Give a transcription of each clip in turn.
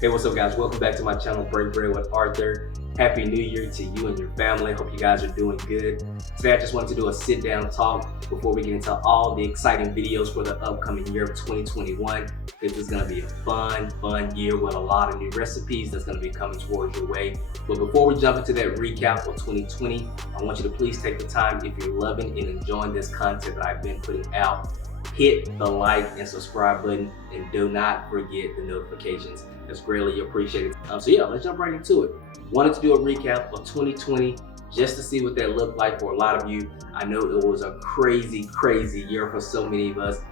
Hey, what's up guys? Welcome back to my channel, Break Bread with Arthur. Happy New Year to you and your family. Hope you guys are doing good. Today I just wanted to do a sit down talk before we get into all the exciting videos for the upcoming year of 2021. This is gonna be a fun year with a lot of new recipes that's gonna be coming towards your way. But before we jump into that recap of 2020, I want you to please take the time, if you're loving and enjoying this content that I've been putting out, hit the like and subscribe button, and do not forget the notifications. That's greatly appreciated. So yeah, let's jump right into it. Wanted to do a recap of 2020 just to see what that looked like for a lot of you. I know it was a crazy year for so many of us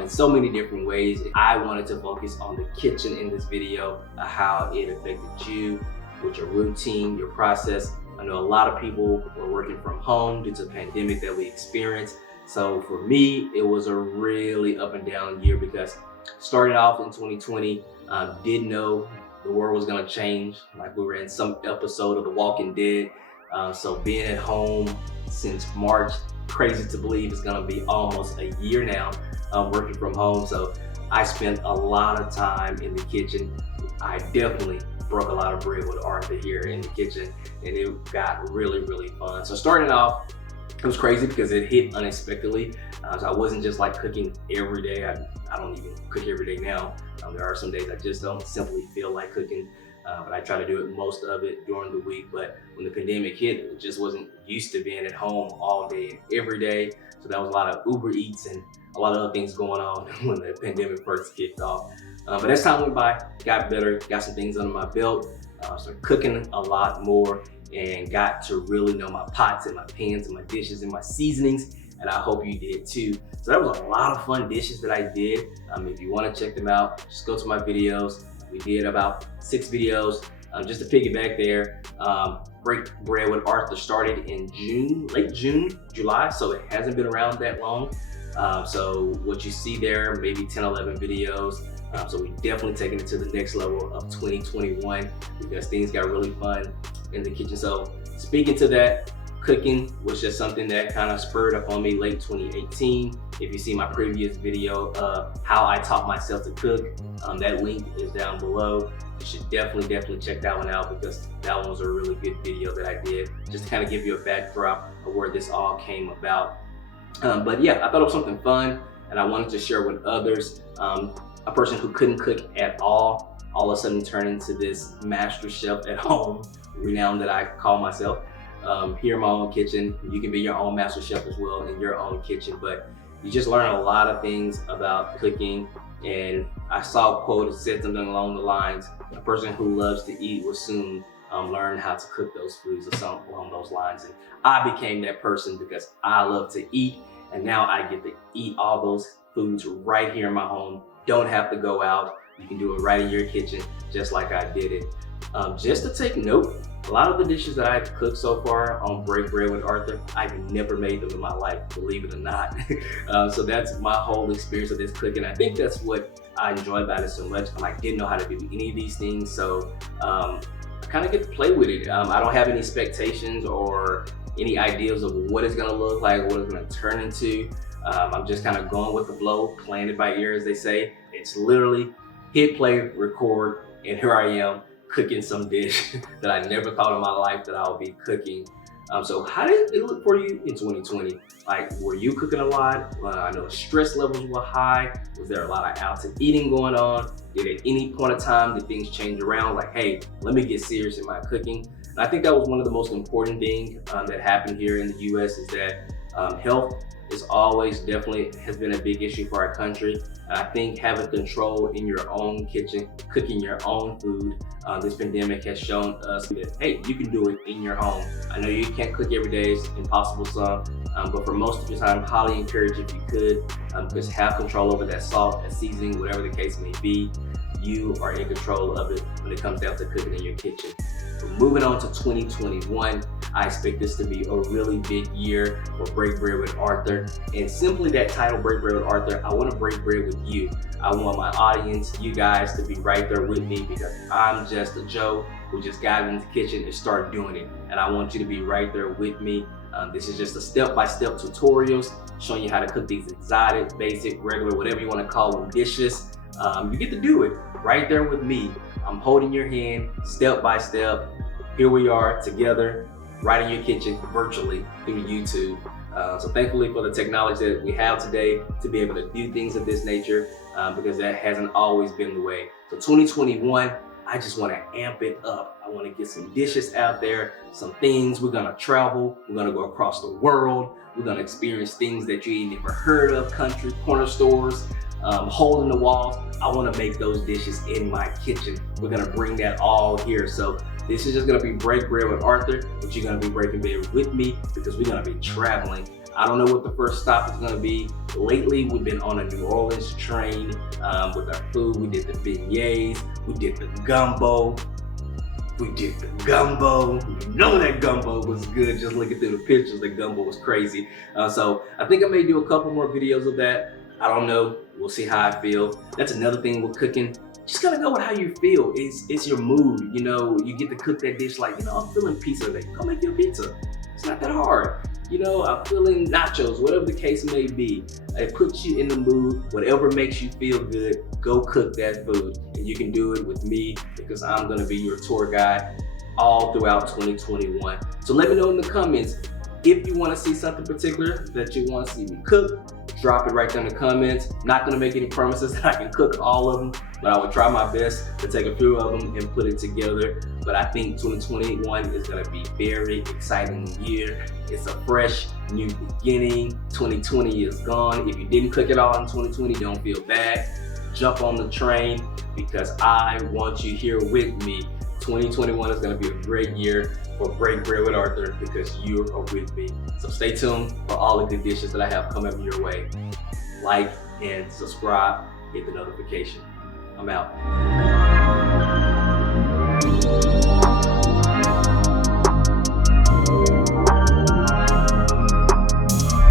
in so many different ways. I wanted to focus on the kitchen in this video, how it affected you with your routine, your process. I know a lot of people were working from home due to the pandemic that we experienced. So for me, it was a really up and down year because starting off in 2020, didn't know the world was gonna change. Like we were in some episode of The Walking Dead. So being at home since March, crazy to believe it's gonna be almost a year now working from home. So I spent a lot of time in the kitchen. I definitely broke a lot of bread with Arthur here in the kitchen, and it got really fun. So starting off, it was crazy because it hit unexpectedly. So I wasn't just like cooking every day. I don't even cook every day now. There are some days I just don't simply feel like cooking, but I try to do it most of it during the week. But when the pandemic hit, it just wasn't used to being at home all day and every day. So that was a lot of Uber Eats and a lot of other things going on when the pandemic first kicked off. But as time went by, got better, got some things under my belt, started cooking a lot more, and got to really know my pots and my pans and my dishes and my seasonings, and I hope you did too. So that was a lot of fun dishes that I did. If you want to check them out, just go to my videos. We did about 6 videos. Just to piggyback there, Break Bread with Arthur started in June, late June, July, so it hasn't been around that long. So what you see there, maybe 10, 11 videos. So we definitely taking it to the next level of 2021 because things got really fun in the kitchen. So speaking to that, cooking was just something that kind of spurred up on me late 2018. If you see my previous video of how I taught myself to cook, that link is down below. You should definitely check that one out because that one was a really good video that I did, just to kind of give you a backdrop of where this all came about. But yeah, I thought it was something fun and I wanted to share with others. A person who couldn't cook at all of a sudden turned into this master chef at home, renowned that I call myself. Here in my own kitchen, you can be your own master chef as well in your own kitchen, but you just learn a lot of things about cooking. And I saw a quote that said something along the lines, a person who loves to eat will soon learn how to cook those foods, or something along those lines. And I became that person because I love to eat, and now I get to eat all those foods right here in my home. Don't have to go out. You can do it right in your kitchen, just like I did it. Just to take note, a lot of the dishes that I've cooked so far on Break Bread with Arthur, I've never made them in my life, believe it or not. So that's my whole experience of this cooking. I think that's what I enjoy about it so much. I didn't know how to do any of these things, so I kind of get to play with it. I don't have any expectations or any ideas of what it's gonna look like, what it's gonna turn into. I'm just kind of going with the flow, playing it by ear, as they say. It's literally hit play, record, and here I am cooking some dish that I never thought in my life that I'll be cooking. So how did it look for you in 2020? Like, were you cooking a lot? I know stress levels were high. Was there a lot of out and eating going on? Did at any point of time, did things change around? Like, hey, let me get serious in my cooking. And I think that was one of the most important things that happened here in the US is that health is always definitely has been a big issue for our country. And I think having control in your own kitchen, cooking your own food, this pandemic has shown us that, hey, you can do it in your home. I know you can't cook every day, it's impossible some, but for most of your time, highly encourage if you could, just have control over that salt, that seasoning, whatever the case may be. You are in control of it when it comes down to cooking in your kitchen. But moving on to 2021, I expect this to be a really big year for Break Bread with Arthur. And simply that title, Break Bread with Arthur, I want to break bread with you. I want my audience, you guys, to be right there with me because I'm just a Joe who just got in the kitchen and started doing it. And I want you to be right there with me. This is just a step-by-step tutorials showing you how to cook these exotic, basic, regular, whatever you want to call them, dishes. You get to do it right there with me. I'm holding your hand step by step. Here we are together, right in your kitchen, virtually through YouTube. So thankfully for the technology that we have today to be able to do things of this nature, because that hasn't always been the way. So 2021, I just want to amp it up. I want to get some dishes out there, some things. We're going to travel. We're going to go across the world. We're going to experience things that you ain't never heard of, country, corner stores, hole in the walls. I want to make those dishes in my kitchen. We're going to bring that all here. So this is just going to be Break Bread with Arthur, but you're going to be breaking bread with me because we're going to be traveling. I don't know what the first stop is going to be. Lately, we've been on a New Orleans train with our food. We did the beignets, we did the gumbo. You know that gumbo was good. Just looking through the pictures, the gumbo was crazy. So I think I may do a couple more videos of that. I don't know. We'll see how I feel. That's another thing with cooking. Just gotta go with how you feel. It's your mood. You know, you get to cook that dish like, I'm feeling pizza today. Go make your pizza. It's not that hard. I'm feeling nachos, whatever the case may be. It puts you in the mood. Whatever makes you feel good, go cook that food. And you can do it with me because I'm gonna be your tour guide all throughout 2021. So let me know in the comments if you wanna see something particular that you wanna see me cook. Drop it right there in the comments. Not gonna make any promises that I can cook all of them, but I will try my best to take a few of them and put it together. But I think 2021 is gonna be a very exciting year. It's a fresh new beginning. 2020 is gone. If you didn't cook it all in 2020, don't feel bad. Jump on the train because I want you here with me. 2021 is gonna be a great year for Break Bread with Arthur because you are with me. So stay tuned for all the good dishes that I have coming your way. Like and subscribe, hit the notification. I'm out.